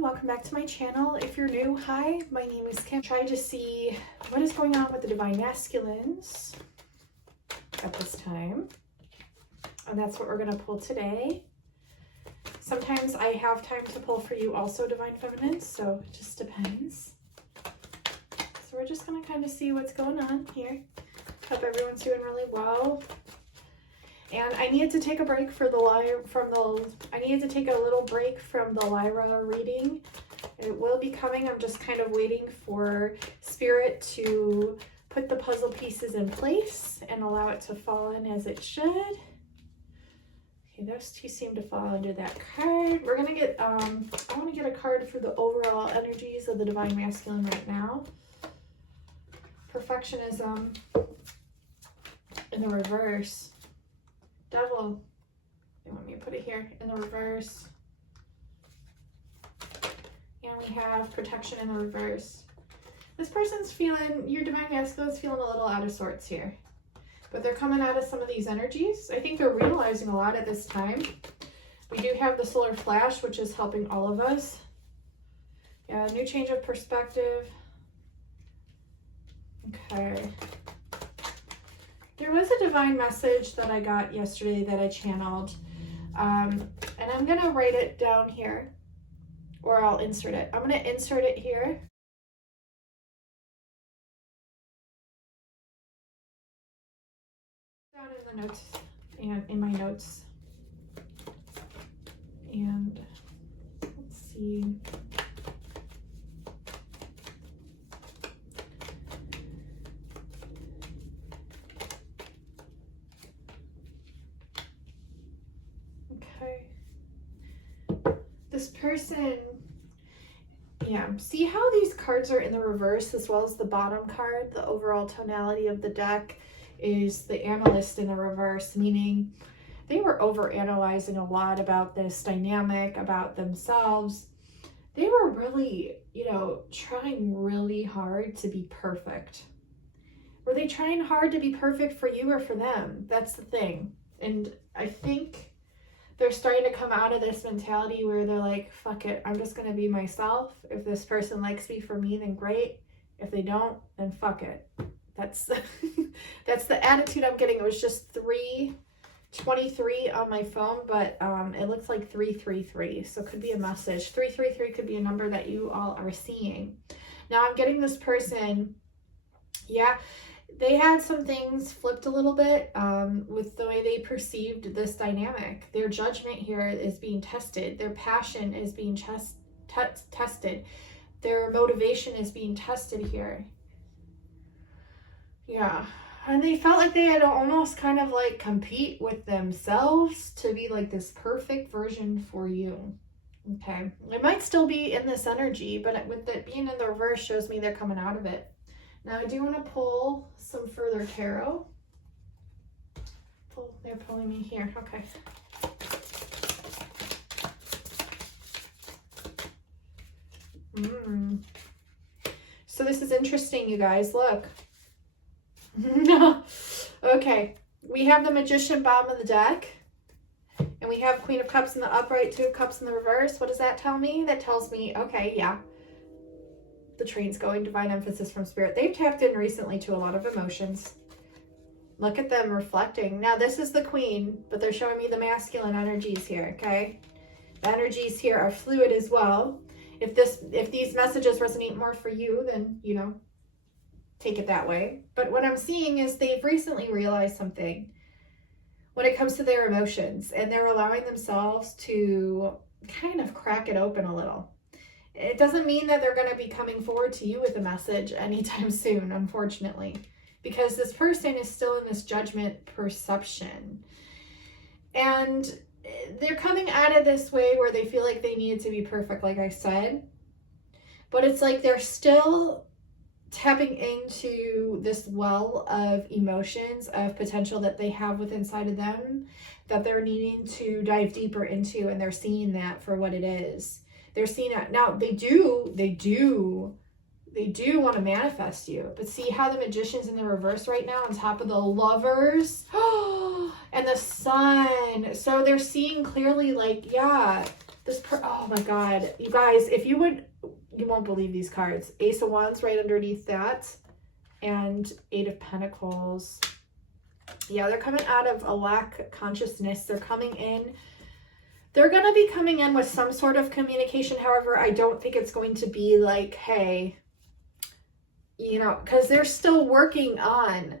everyone, welcome back to my channel. If you're new, hi, my name is Kim. Try to see what is going on with the Divine Masculines at this time. And that's what we're going to pull today. Sometimes I have time to pull for you also, Divine Feminines, so it just depends. So we're just going to kind of see what's going on here. Hope everyone's doing really well. And I needed to take a break for I needed to take a little break from the Lyra reading. It will be coming. I'm just kind of waiting for Spirit to put the puzzle pieces in place and allow it to fall in as it should. Okay, those two seem to fall under that card. We're gonna get, I want to get a card for the overall energies of the Divine Masculine right now. Perfectionism in the reverse. Devil, they want me to put it here in the reverse. And we have protection in the reverse. This person's feeling, your Divine Masculine is feeling a little out of sorts here. But they're coming out of some of these energies. I think they're realizing a lot at this time. We do have the solar flash, which is helping all of us. Yeah, new change of perspective. Okay. There was a divine message that I got yesterday that I channeled, and I'm going to write it down here, or I'll insert it. I'm going to insert it here. Down in the notes, and in my notes. And let's see. This person, yeah, see how these cards are in the reverse as well as the bottom card? The overall tonality of the deck is the analyst in the reverse, meaning they were overanalyzing a lot about this dynamic, about themselves. They were really, trying really hard to be perfect. Were they trying hard to be perfect for you or for them? That's the thing. And I think they're starting to come out of this mentality where they're like, fuck it, I'm just going to be myself. If this person likes me for me, then great. If they don't, then fuck it. That's that's the attitude I'm getting. It was just 3:23 on my phone, but it looks like 333. So it could be a message. 333 could be a number that you all are seeing. Now I'm getting this person, yeah, they had some things flipped a little bit with the way they perceived this dynamic. Their judgment here is being tested. Their passion is being tested. Their motivation is being tested here. Yeah. And they felt like they had to almost kind of like compete with themselves to be like this perfect version for you. Okay. It might still be in this energy, but with it being in the reverse shows me they're coming out of it. Now I do want to pull some further tarot. They're pulling me here. Okay. So this is interesting, you guys. Look. Okay. We have the Magician bottom of the deck. And we have Queen of Cups in the upright, Two of Cups in the reverse. What does that tell me? That tells me, okay, yeah. The train's going, divine emphasis from Spirit. They've tapped in recently to a lot of emotions. Look at them reflecting. Now this is the Queen, but they're showing me the masculine energies here, okay? The energies here are fluid as well. If these messages resonate more for you, then, take it that way. But what I'm seeing is they've recently realized something when it comes to their emotions, and they're allowing themselves to kind of crack it open a little. It doesn't mean that they're going to be coming forward to you with a message anytime soon, unfortunately, because this person is still in this judgment perception. And they're coming at it this way where they feel like they need to be perfect, like I said. But it's like they're still tapping into this well of emotions, of potential that they have within inside of them that they're needing to dive deeper into, and they're seeing that for what it is. They're seeing it. Now, they do want to manifest you. But see how the Magician's in the reverse right now on top of the Lovers and the Sun. So they're seeing clearly like, yeah, Oh my God. You guys, if you would, you won't believe these cards. Ace of Wands right underneath that. And Eight of Pentacles. Yeah, they're coming out of a lack consciousness. They're coming in. They're going to be coming in with some sort of communication. However, I don't think it's going to be like, hey, you know, because they're still working on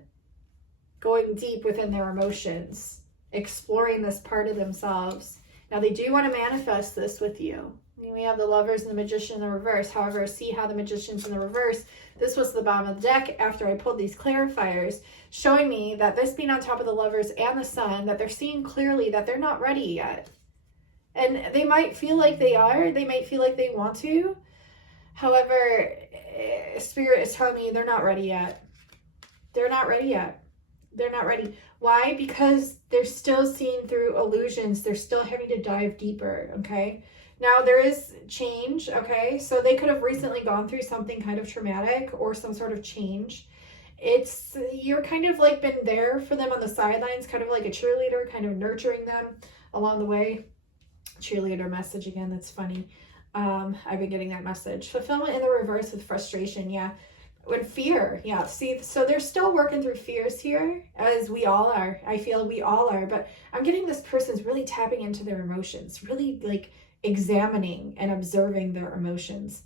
going deep within their emotions, exploring this part of themselves. Now, they do want to manifest this with you. I mean, we have the Lovers and the Magician in the reverse. However, see how the Magician's in the reverse. This was the bottom of the deck after I pulled these clarifiers, showing me that this being on top of the Lovers and the Sun, that they're seeing clearly that they're not ready yet. And they might feel like they are. They might feel like they want to. However, Spirit is telling me they're not ready yet. They're not ready yet. They're not ready. Why? Because they're still seeing through illusions. They're still having to dive deeper, okay? Now, there is change, okay? So they could have recently gone through something kind of traumatic or some sort of change. You're kind of like been there for them on the sidelines, kind of like a cheerleader, kind of nurturing them along the way. Cheerleader message again, that's funny. I've been getting that message. Fulfillment in the reverse with frustration, yeah. With fear, yeah. See, so they're still working through fears here, as we all are. I feel we all are, but I'm getting this person's really tapping into their emotions, really like examining and observing their emotions,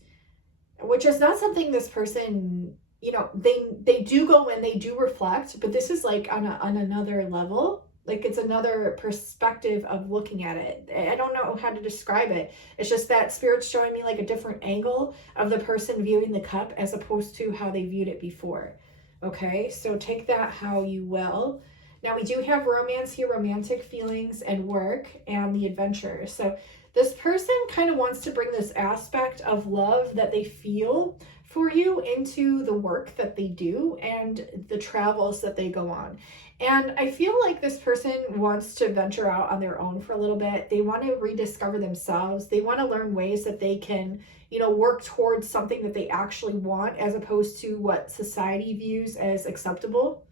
which is not something this person, you know, they do go in, they do reflect, but this is like on another level. Like it's another perspective of looking at it. I don't know how to describe it. It's just that Spirit's showing me like a different angle of the person viewing the cup as opposed to how they viewed it before. Okay, so take that how you will. Now we do have romance here, romantic feelings and work and the adventure. So this person kind of wants to bring this aspect of love that they feel for you into the work that they do and the travels that they go on. And I feel like this person wants to venture out on their own for a little bit. They want to rediscover themselves. They want to learn ways that they can, you know, work towards something that they actually want as opposed to what society views as acceptable.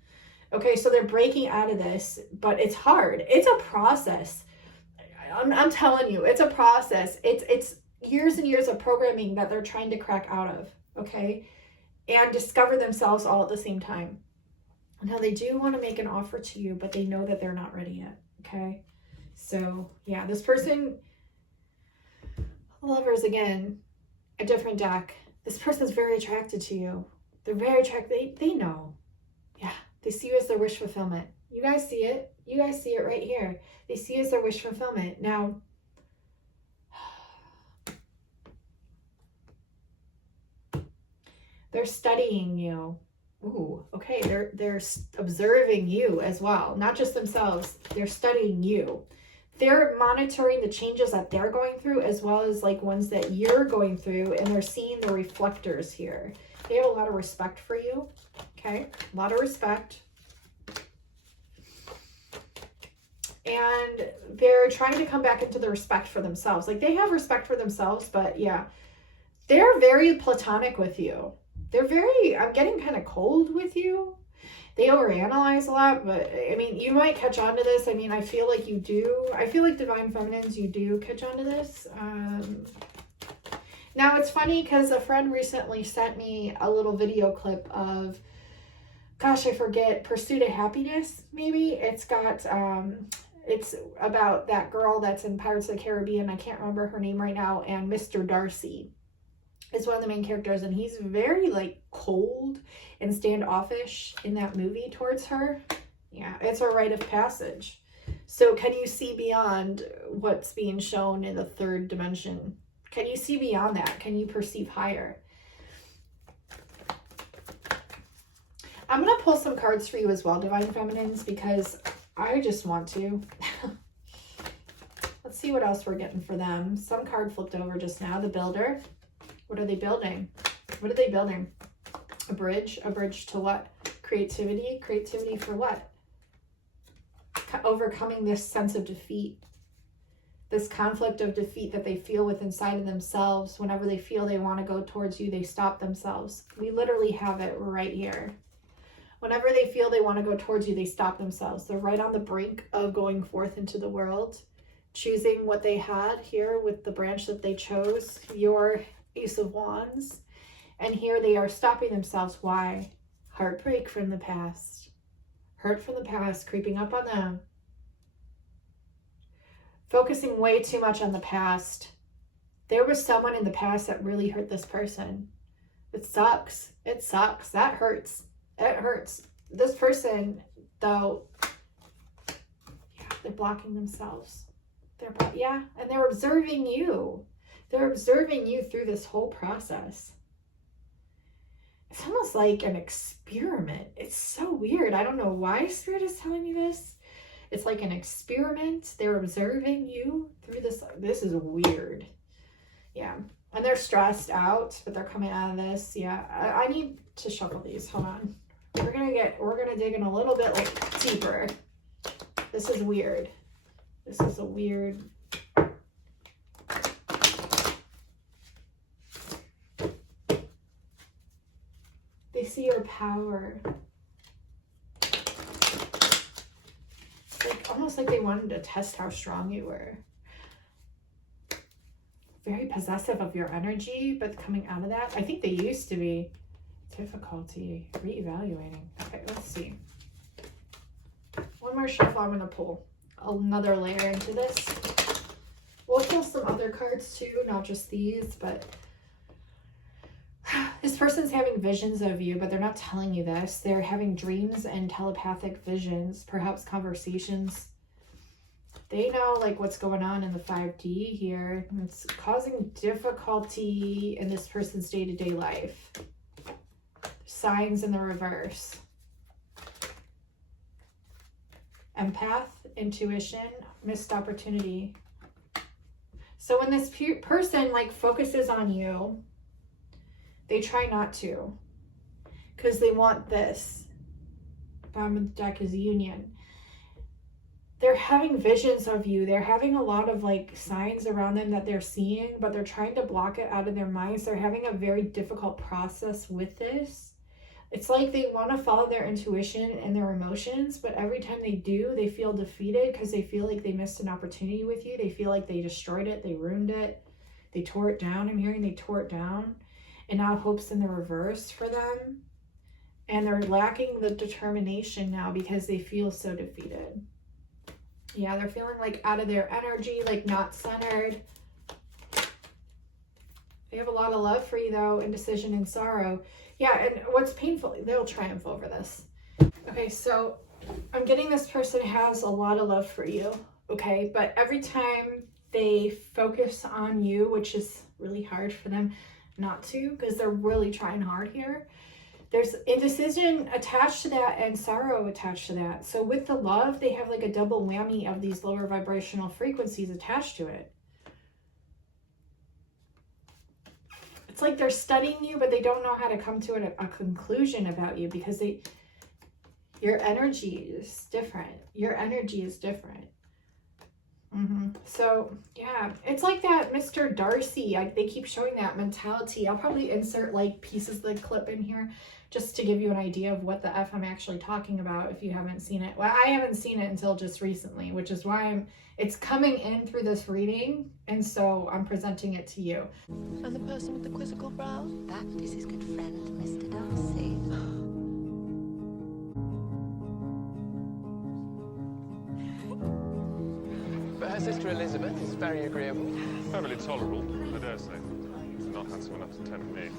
Okay, so they're breaking out of this, but it's hard. It's a process. I'm telling you, it's a process. It's years and years of programming that they're trying to crack out of, okay? And discover themselves all at the same time. Now, they do want to make an offer to you, but they know that they're not ready yet, okay? So, yeah, this person, Lovers again, a different deck. This person's very attracted to you. They're very attracted. They know. Yeah, they see you as their wish fulfillment. You guys see it. You guys see it right here. They see you as their wish fulfillment. Now, they're studying you. Ooh, okay, they're observing you as well, not just themselves. They're studying you. They're monitoring the changes that they're going through as well as like ones that you're going through, and they're seeing the reflectors here. They have a lot of respect for you, okay? A lot of respect. And they're trying to come back into the respect for themselves. Like they have respect for themselves, but yeah, they're very platonic with you. I'm getting kind of cold with you. They overanalyze a lot, but I mean, you might catch on to this. I mean, I feel like you do. I feel like Divine Feminines, you do catch on to this. Now, it's funny because a friend recently sent me a little video clip of, gosh, I forget, Pursuit of Happiness, maybe. It's got, it's about that girl that's in Pirates of the Caribbean. I can't remember her name right now. And Mr. Darcy is one of the main characters, and he's very like cold and standoffish in that movie towards her. Yeah, it's a rite of passage. So can you see beyond what's being shown in the third dimension? Can you see beyond that? Can you perceive higher? I'm going to pull some cards for you as well, Divine Feminines, because I just want to. Let's see what else we're getting for them. Some card flipped over just now. The Builder. What are they building? What are they building? A bridge? A bridge to what? Creativity? Creativity for what? Overcoming this sense of defeat. This conflict of defeat that they feel with inside of themselves. Whenever they feel they want to go towards you, they stop themselves. We literally have it right here. Whenever they feel they want to go towards you, they stop themselves. They're right on the brink of going forth into the world. choosing what they had here with the branch that they chose, your Ace of Wands. And here they are stopping themselves. Why? Heartbreak from the past. Hurt from the past creeping up on them. Focusing way too much on the past. There was someone in the past that really hurt this person. It sucks. It sucks. That hurts. It hurts. This person, though, yeah, they're blocking themselves. And they're observing you. They're observing you through this whole process. It's almost like an experiment. It's so weird. I don't know why Spirit is telling me this. It's like an experiment. They're observing you through this. This is weird. Yeah. And they're stressed out, but they're coming out of this. Yeah. I need to shuffle these. Hold on. We're gonna dig in a little bit like deeper. This is weird. This is a weird. They see your power. It's like almost like they wanted to test how strong you were. Very possessive of your energy, but coming out of that, I think they used to be. Difficulty, reevaluating. Okay, let's see. One more shuffle I'm going to pull. Another layer into this. We'll pull some other cards too, not just these, but this person's having visions of you, but they're not telling you this. They're having dreams and telepathic visions, perhaps conversations. They know like what's going on in the 5D here. It's causing difficulty in this person's day-to-day life. Signs in the reverse. Empath, intuition, missed opportunity. So when this person like focuses on you, they try not to because they want this. Bottom of the deck is union. They're having visions of you. They're having a lot of like signs around them that they're seeing, but they're trying to block it out of their minds. They're having a very difficult process with this. It's like they want to follow their intuition and their emotions, but every time they do, they feel defeated because they feel like they missed an opportunity with you. They feel like they destroyed it. They ruined it. They tore it down. I'm hearing they tore it down. And now hope's in the reverse for them. And they're lacking the determination now because they feel so defeated. Yeah, they're feeling like out of their energy, like not centered. They have a lot of love for you though, indecision and sorrow. Yeah, and what's painful, they'll triumph over this. Okay, so I'm getting this person has a lot of love for you, okay? But every time they focus on you, which is really hard for them not to, because they're really trying hard here, there's indecision attached to that and sorrow attached to that. So with the love, they have like a double whammy of these lower vibrational frequencies attached to it. It's like they're studying you, but they don't know how to come to a conclusion about you because your energy is different. Your energy is different. So yeah, it's like that Mr. Darcy. They keep showing that mentality. I'll probably insert like pieces of the clip in here just to give you an idea of what the F I'm actually talking about if you haven't seen it. Well, I haven't seen it until just recently, which is why it's coming in through this reading, and so I'm presenting it to you. And the person with the quizzical brow? That is his good friend, Mr. Darcy. But her sister Elizabeth is very agreeable. Fairly tolerable, I dare say. Not handsome enough to tempt me.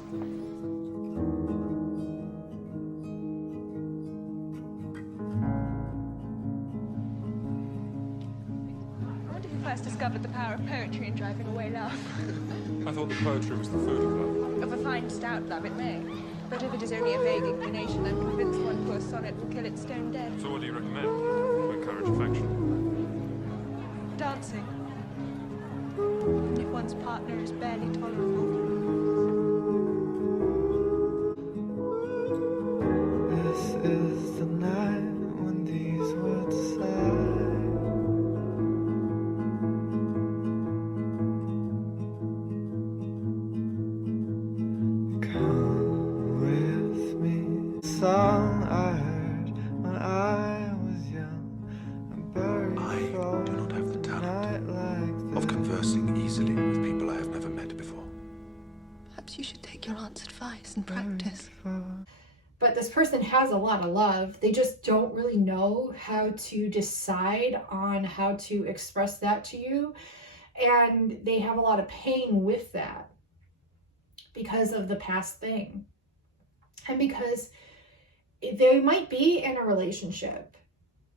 I wonder who first discovered the power of poetry in driving away love. I thought the poetry was the food of love. Of a fine stout love it may. But if it is only a vague inclination, I'm convinced one poor sonnet will kill it stone dead. So what do you recommend to encourage affection? Dancing. If one's partner is barely tolerable. This is the night when these words say. Come with me. Song I heard when I was young. I do not have the talent Perhaps you should take your aunt's advice and practice. But this person has a lot of love. They just don't really know how to decide on how to express that to you. And they have a lot of pain with that because of the past thing. And because they might be in a relationship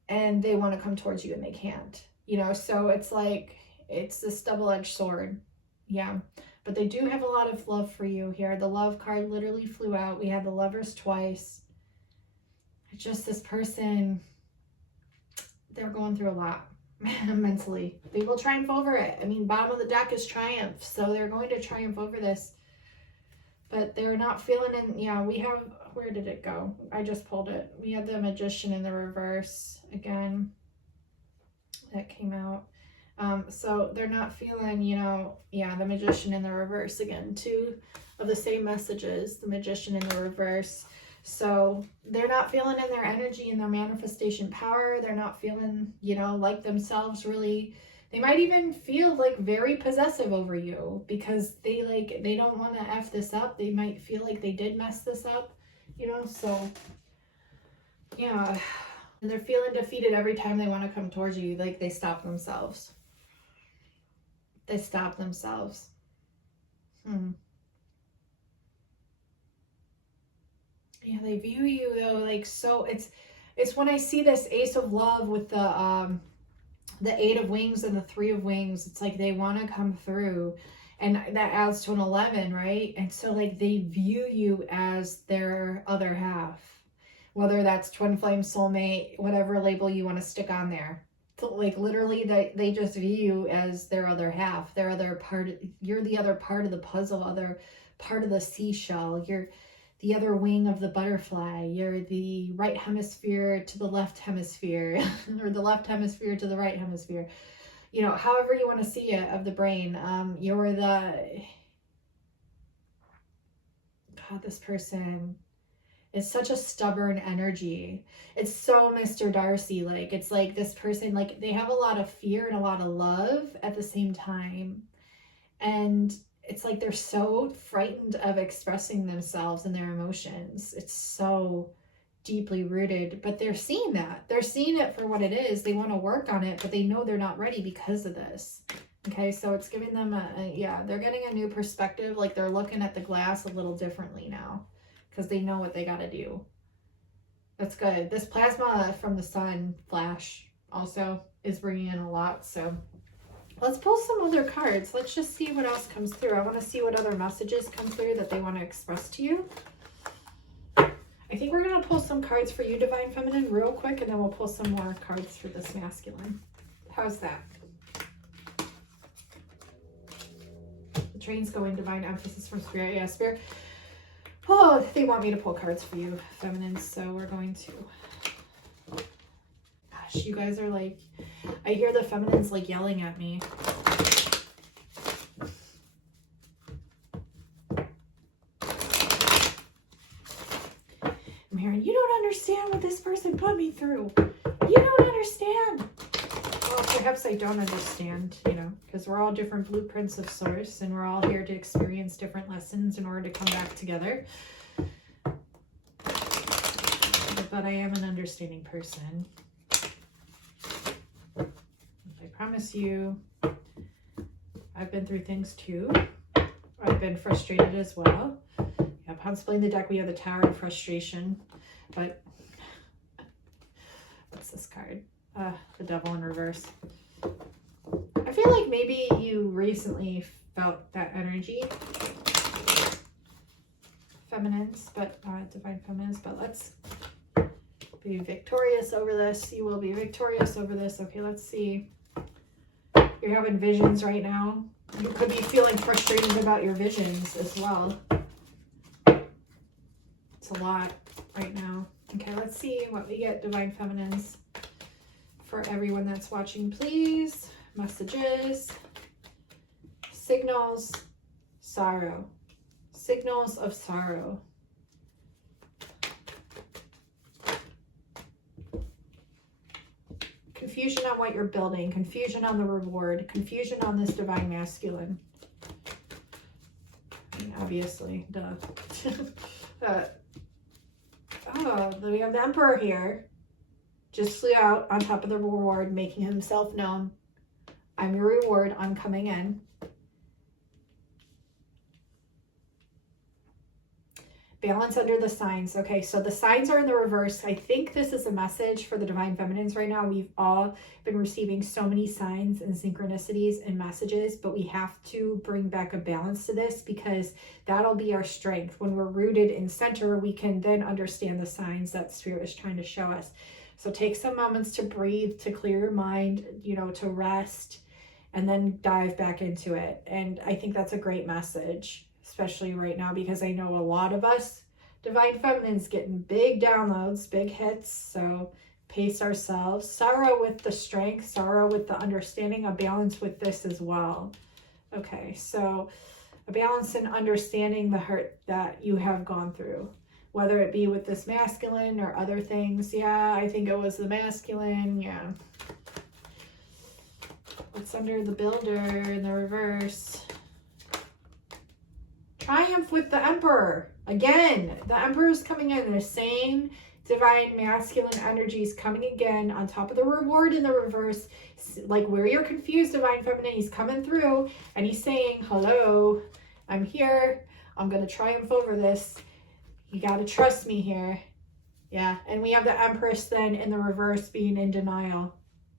and they want to come towards you and they can't, you know, so it's like, it's this double-edged sword. Yeah. But they do have a lot of love for you here. The love card literally flew out. We had the lovers twice. It's just this person, they're going through a lot mentally. They will triumph over it. I mean, bottom of the deck is triumph. So they're going to triumph over this. But they're not feeling in, yeah, we have, where did it go? I just pulled it. We had the Magician in the reverse again. That came out. So they're not feeling, you know, yeah, the Magician in the reverse again. Two of the same messages, the Magician in the reverse. So they're not feeling in their energy and their manifestation power. They're not feeling, you know, like themselves really. They might even feel like very possessive over you because they don't want to F this up. They might feel like they did mess this up, you know, so yeah. And they're feeling defeated every time they want to come towards you. Like they stop themselves. They stop themselves. Yeah, they view you though, like, so it's when I see this Ace of Love with the 8 of Wings and the 3 of Wings, it's like they want to come through, and that adds to an 11, right? And so like they view you as their other half, whether that's twin flame, soulmate, whatever label you want to stick on there. So like literally they just view you as their other half, their other part. You're the other part of the puzzle, other part of the seashell. You're the other wing of the butterfly. You're the right hemisphere to the left hemisphere, or the left hemisphere to the right hemisphere. You know, however you want to see it, of the brain. You're the, God, this person is such a stubborn energy. It's so Mr. Darcy, like, it's like this person, like, they have a lot of fear and a lot of love at the same time. And it's like they're so frightened of expressing themselves and their emotions. It's so deeply rooted, but they're seeing that. They're seeing it for what it is. They want to work on it, but they know they're not ready because of this. Okay, so it's giving them yeah, they're getting a new perspective. Like they're looking at the glass a little differently now because they know what they got to do. That's good. This plasma from the sun flash also is bringing in a lot, so let's pull some other cards. Let's just see what else comes through. I want to see what other messages come through that they want to express to you. I think we're going to pull some cards for you, Divine Feminine, real quick, and then we'll pull some more cards for this masculine. How's that? The train's going, divine emphasis from Spirit. Yeah, Spirit. Oh, they want me to pull cards for you, Feminine, so we're going to. Gosh, you guys are like, I hear the Feminines like yelling at me. I'm hearing, you don't understand what this person put me through. You don't understand. Well, perhaps I don't understand, you know, because we're all different blueprints of source and we're all here to experience different lessons in order to come back together. But I am an understanding person. I promise you, I've been through things too. I've been frustrated as well. Yeah, upon splitting the deck, we have the Tower of Frustration. But what's this card? The Devil in reverse. I feel like maybe you recently felt that energy, Feminines, but Divine Feminines. But let's be victorious over this. You will be victorious over this. Okay, let's see. You're having visions right now. You could be feeling frustrated about your visions as well. It's a lot right now. Okay, let's see what we get, Divine Feminines. For everyone that's watching, please. Messages. Signals. Sorrow. Signals of sorrow. Confusion on what you're building. Confusion on the reward. Confusion on this divine masculine. Yeah. obviously, duh. Then we have the Emperor here. Just flew out on top of the reward, making himself known. I'm your reward, I'm coming in. Balance under the signs. Okay, so the signs are in the reverse. I think this is a message for the Divine Feminines right now. We've all been receiving so many signs and synchronicities and messages, but we have to bring back a balance to this because that'll be our strength. When we're rooted in center, we can then understand the signs that Spirit is trying to show us. So take some moments to breathe, to clear your mind, to rest, and then dive back into it. And I think that's a great message, especially right now, because I know a lot of us Divine Feminines getting big downloads, big hits. So pace ourselves. Sorrow with the strength, sorrow with the understanding, a balance with this as well. Okay, so a balance in understanding the hurt that you have gone through, whether it be with this masculine or other things. Yeah, I think it was the masculine. Yeah. What's under the Builder in the reverse? Triumph with the Emperor. Again, the Emperor is coming in. The same divine masculine energies coming again on top of the reward in the reverse. Like where you're confused, Divine Feminine, he's coming through and he's saying, hello, I'm here. I'm going to triumph over this. You got to trust me here. Yeah. And we have the Empress then in the reverse being in denial.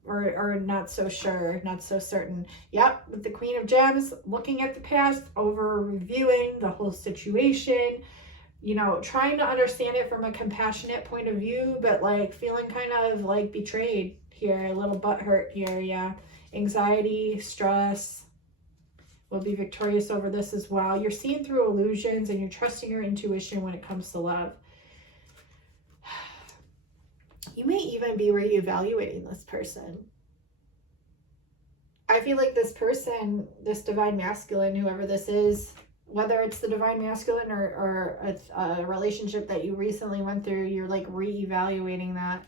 Or not so sure, not so certain. Yep, with the Queen of Gems, looking at the past, over reviewing the whole situation, trying to understand it from a compassionate point of view, but like feeling kind of like betrayed here, a little butthurt here, yeah. Anxiety, stress, will be victorious over this as well. You're seeing through illusions and you're trusting your intuition when it comes to love. You may even be reevaluating this person. I feel like this person, this divine masculine, whoever this is, whether it's the divine masculine or a relationship that you recently went through, you're like reevaluating that.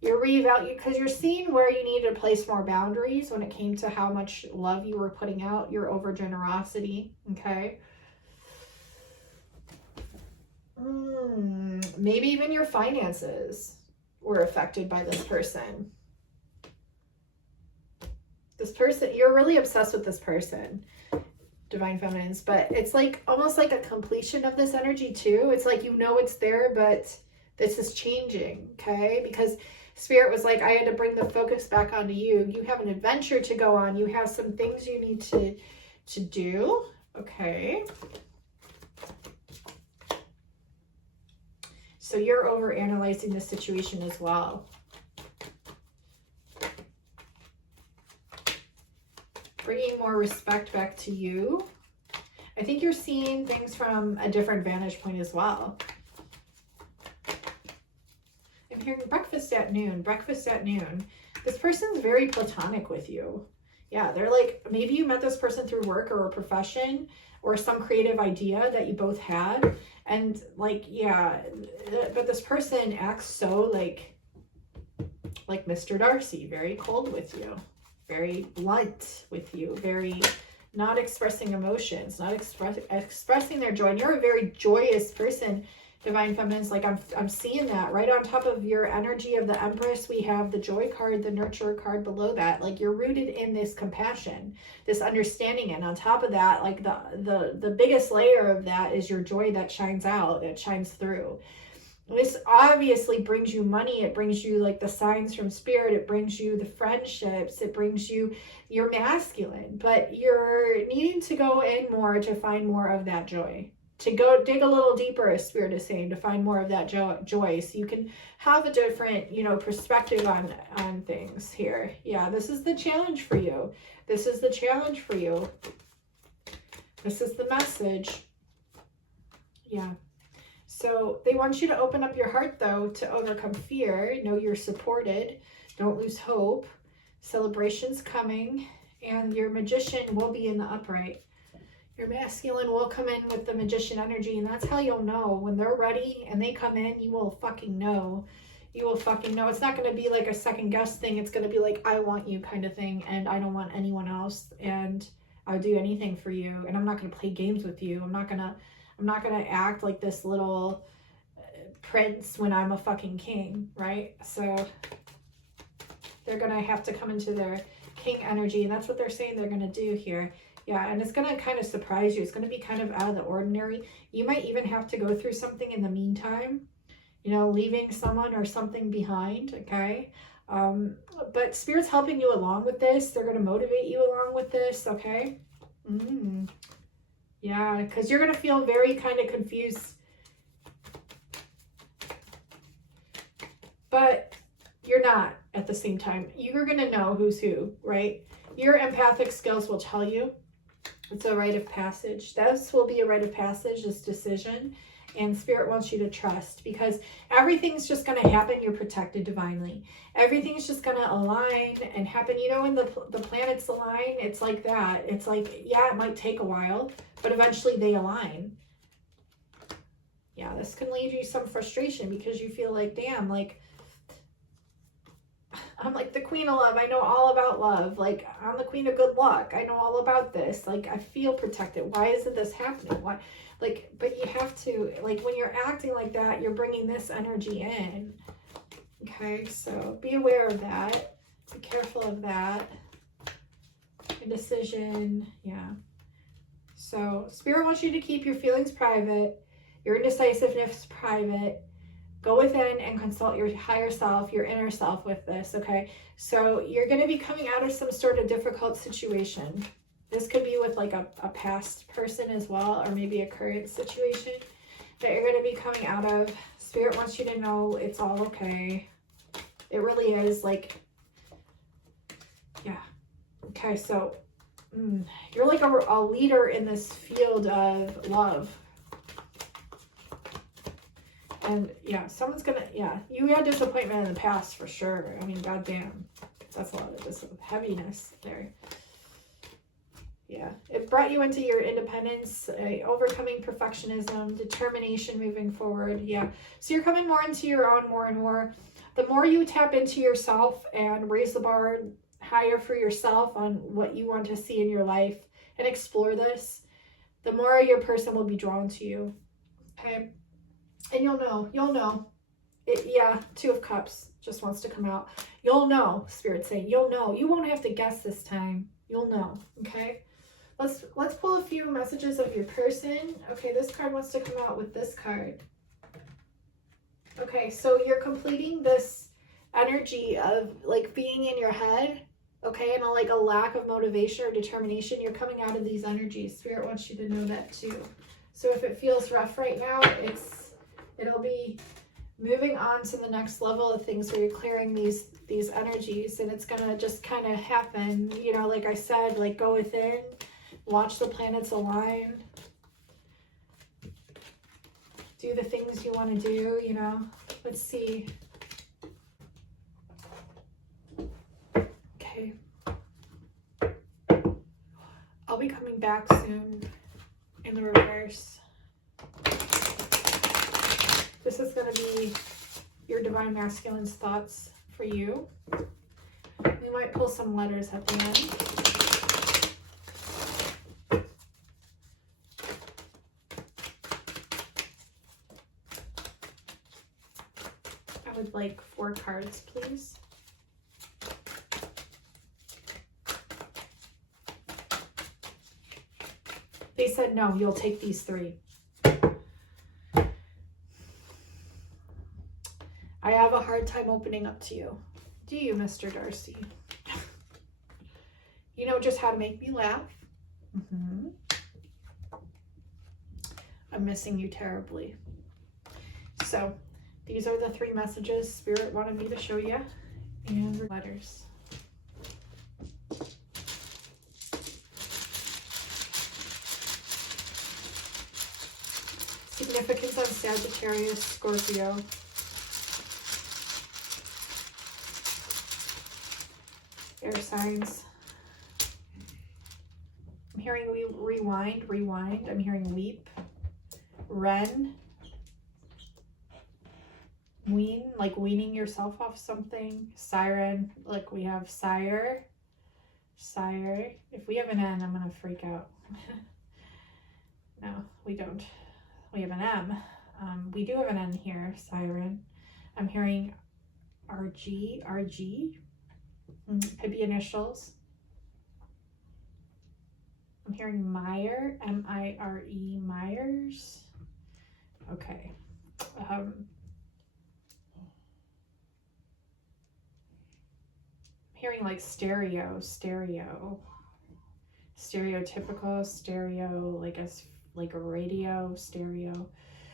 You're reevaluating because you're seeing where you need to place more boundaries when it came to how much love you were putting out, your over generosity, okay? Maybe even your finances were affected by this person. This person, you're really obsessed with this person, Divine Feminines, but it's like almost like a completion of this energy too. It's like it's there, but this is changing, okay? Because Spirit was like, I had to bring the focus back onto you. You have an adventure to go on. You have some things you need to do, okay? So you're over analyzing the situation as well. Bringing more respect back to you. I think you're seeing things from a different vantage point as well. I'm hearing breakfast at noon. This person's very platonic with you. Yeah, they're like, maybe you met this person through work or a profession or some creative idea that you both had. And like, yeah, but this person acts so like Mr. Darcy, very cold with you, very blunt with you, very not expressing emotions, not expressing their joy. And you're a very joyous person, Divine Feminines. Like I'm seeing that right on top of your energy of the Empress. We have the joy card, the nurturer card below that. Like you're rooted in this compassion, this understanding. And on top of that, like the biggest layer of that is your joy that shines out, that shines through. This obviously brings you money. It brings you like the signs from Spirit. It brings you the friendships. It brings you your masculine, but you're needing to go in more to find more of that joy. To go dig a little deeper, as Spirit is saying, to find more of that joy, so you can have a different, perspective on things here. Yeah, this is the challenge for you. This is the challenge for you. This is the message. Yeah. So they want you to open up your heart, though, to overcome fear. Know you're supported. Don't lose hope. Celebration's coming, and your magician will be in the upright. Your masculine will come in with the magician energy, and that's how you'll know. When they're ready and they come in, you will fucking know. You will fucking know. It's not going to be like a second guess thing. It's going to be like, I want you kind of thing, and I don't want anyone else. And I would do anything for you, and I'm not going to play games with you. I'm not going to act like this little prince when I'm a fucking king, right? So they're going to have to come into their king energy, and that's what they're saying they're going to do here. Yeah, and it's going to kind of surprise you. It's going to be kind of out of the ordinary. You might even have to go through something in the meantime, you know, leaving someone or something behind, okay? But Spirit's helping you along with this. They're going to motivate you along with this, okay? Yeah, because you're going to feel very kind of confused. But you're not at the same time. You're going to know who's who, right? Your empathic skills will tell you. It's a rite of passage. This will be a rite of passage, this decision. And Spirit wants you to trust, because everything's just going to happen. You're protected divinely. Everything's just going to align and happen. You know, when the planets align, it's like that. It's like, yeah, it might take a while, but eventually they align. Yeah, this can lead you some frustration because you feel like, damn, like, I'm like the queen of love. I know all about love. Like, I'm the queen of good luck. I know all about this. Like, I feel protected. Why isn't this happening? Why? Like, but you have to, like, when you're acting like that, you're bringing this energy in. Okay, so be aware of that. Be careful of that. Indecision, yeah. So Spirit wants you to keep your feelings private, your indecisiveness private. Go within and consult your higher self, your inner self with this, okay? So you're going to be coming out of some sort of difficult situation. This could be with like a past person as well, or maybe a current situation that you're going to be coming out of. Spirit wants you to know it's all okay. It really is, like, yeah. Okay, so you're like a leader in this field of love. And yeah, someone's gonna, yeah, you had disappointment in the past for sure. I mean, goddamn, that's a lot of this heaviness there. Yeah, it brought you into your independence, overcoming perfectionism, determination moving forward. Yeah, so you're coming more into your own more and more. The more you tap into yourself and raise the bar higher for yourself on what you want to see in your life and explore this, the more your person will be drawn to you. Okay. And you'll know. Yeah, Two of Cups just wants to come out. You'll know, Spirit's saying, you'll know. You won't have to guess this time. You'll know, okay? Let's pull a few messages of your person. Okay, this card wants to come out with this card. Okay, so you're completing this energy of like being in your head, okay, and like a lack of motivation or determination. You're coming out of these energies. Spirit wants you to know that too. So if it feels rough right now, it'll be moving on to the next level of things where you're clearing these energies, and it's gonna just kind of happen. You know, like I said, like go within, watch the planets align, do the things you want to do, you know. Let's see. Okay. I'll be coming back soon in the reverse. This is going to be your Divine Masculine's thoughts for you. We might pull some letters at the end. I would like 4 cards, please. They said no, you'll take these 3. I have a hard time opening up to you. Do you, Mr. Darcy? You know just how to make me laugh. I'm missing you terribly. So, these are the 3 messages Spirit wanted me to show you. And letters. Significance on Sagittarius, Scorpio. Air signs. I'm hearing rewind. I'm hearing weep. Ren. Wean, like weaning yourself off something. Siren, like we have sire. Sire. If we have an N, I'm gonna freak out. No, we don't. We have an M. We do have an N here, Siren. I'm hearing RG. Could be initials. I'm hearing Meyer, M-I-R-E, Myers. Okay. Hearing like stereotypical stereo, like a radio stereo.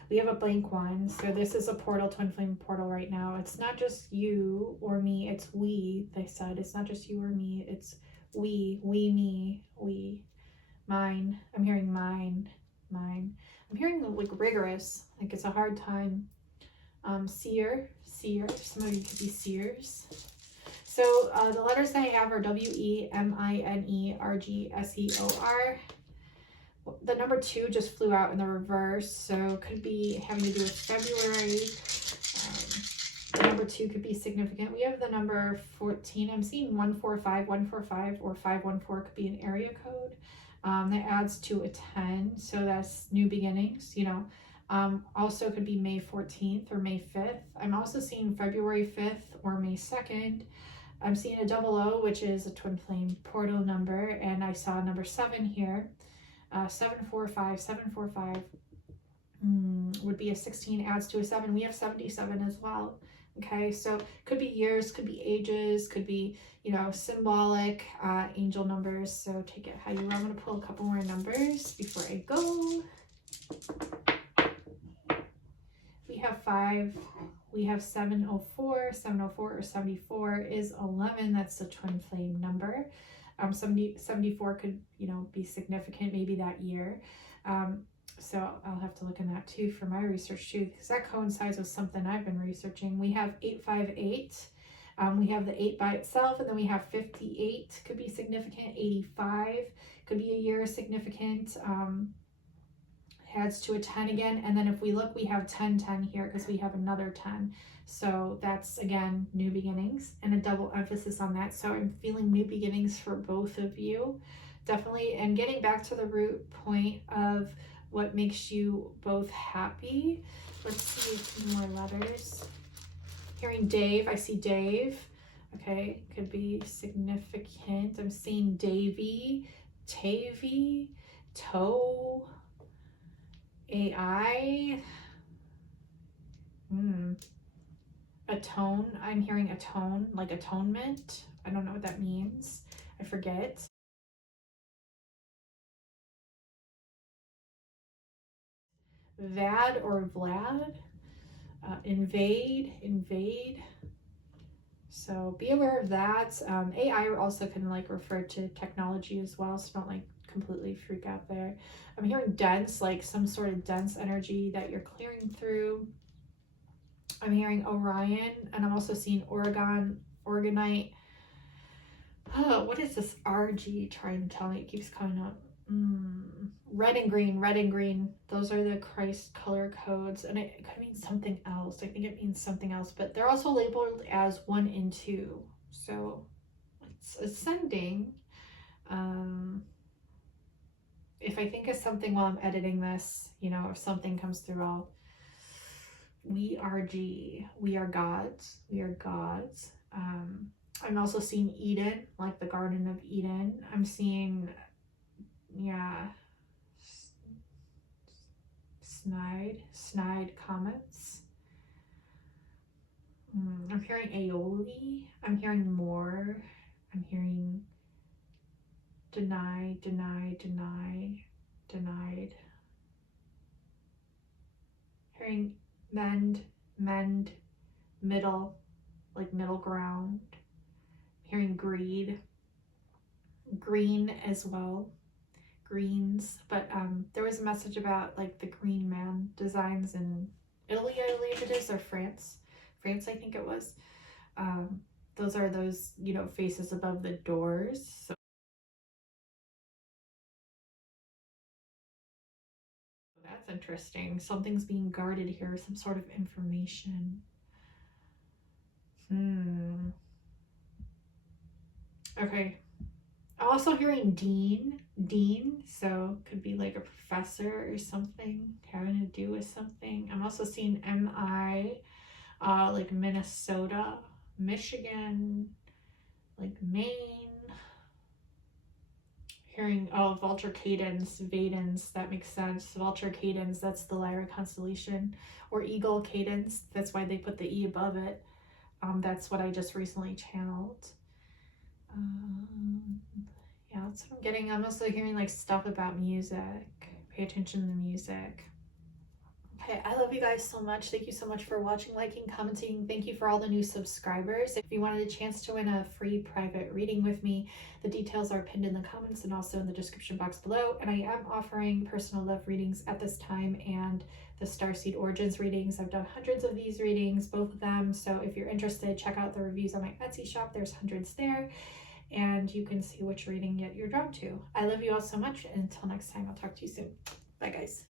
We have a blank one, so this is a portal, twin flame portal right now. It's not just you or me, it's we. They said it's not just you or me, it's we, me, we, mine. I'm hearing mine. I'm hearing like rigorous, like it's a hard time. Seer. Some of you could be seers. So the letters that I have are W-E-M-I-N-E-R-G-S-E-O-R. The number 2 just flew out in the reverse, so could be having to do with February. The number 2 could be significant. We have the number 14. I'm seeing 145, or 514 could be an area code. That adds to a 10, so that's new beginnings, you know. Also could be May 14th or May 5th. I'm also seeing February 5th or May 2nd. I'm seeing a 00, which is a twin flame portal number, and I saw number 7 here. 745 would be a 16, adds to a 7. We have 77 as well. Okay, so could be years, could be ages, could be, you know, symbolic angel numbers. So take it how you will. I'm going to pull a couple more numbers before I go. We have 5. We have 704. 704 or 74 is 11. That's the twin flame number. 74 could, you know, be significant maybe that year. So I'll have to look in that too for my research too, because that coincides with something I've been researching. We have 858. We have the 8 by itself, and then we have 58 could be significant. 85 could be a year significant. Adds to a 10 again, and then if we look, we have 1010 here because we have another 10. So that's again new beginnings, and a double emphasis on that. So I'm feeling new beginnings for both of you, definitely. And getting back to the root point of what makes you both happy. Let's see a few more letters. Hearing Dave. I see Dave. Okay, could be significant. I'm seeing Davy, Tavy, Toe, AI. Atone. I'm hearing atone, like atonement. I don't know what that means. I forget. Vad or Vlad. Invade. So be aware of that. AI also can like refer to technology as well, so don't like completely freak out there. I'm hearing dense, like some sort of dense energy that you're clearing through. I'm hearing Orion, and I'm also seeing Organite. Oh, what is this RG trying to tell me? It keeps coming up. Red and green. Those are the Christ color codes, and it could mean something else. I think it means something else, but they're also labeled as 1 and 2. So it's ascending. If I think of something while I'm editing this, you know, if something comes through, we are gods. I'm also seeing Eden, like the Garden of Eden. I'm seeing, yeah, snide comets. I'm hearing aioli. I'm hearing more. I'm hearing denied. Hearing mend, middle, like middle ground. Hearing green as well, greens. But there was a message about like the Green Man designs in Italy, I believe it is, or France, I think it was. Those are those, you know, faces above the doors. So that's interesting. Something's being guarded here, some sort of information. Okay. I'm also hearing dean, so could be like a professor or something having to do with something. I'm also seeing MI, like Minnesota, Michigan, like Maine. Hearing, oh, Vulture Cadence, Vadens, that makes sense. Vulture Cadence, that's the Lyra constellation. Or Eagle Cadence, that's why they put the E above it. That's what I just recently channeled. Yeah, that's what I'm getting. I'm also hearing like stuff about music. Pay attention to the music. Okay, I love you guys so much. Thank you so much for watching, liking, commenting. Thank you for all the new subscribers. If you wanted a chance to win a free private reading with me, the details are pinned in the comments and also in the description box below. And I am offering personal love readings at this time and the Starseed Origins readings. I've done hundreds of these readings, both of them. So if you're interested, check out the reviews on my Etsy shop. There's hundreds there. And you can see which reading you're drawn to. I love you all so much. And until next time, I'll talk to you soon. Bye, guys.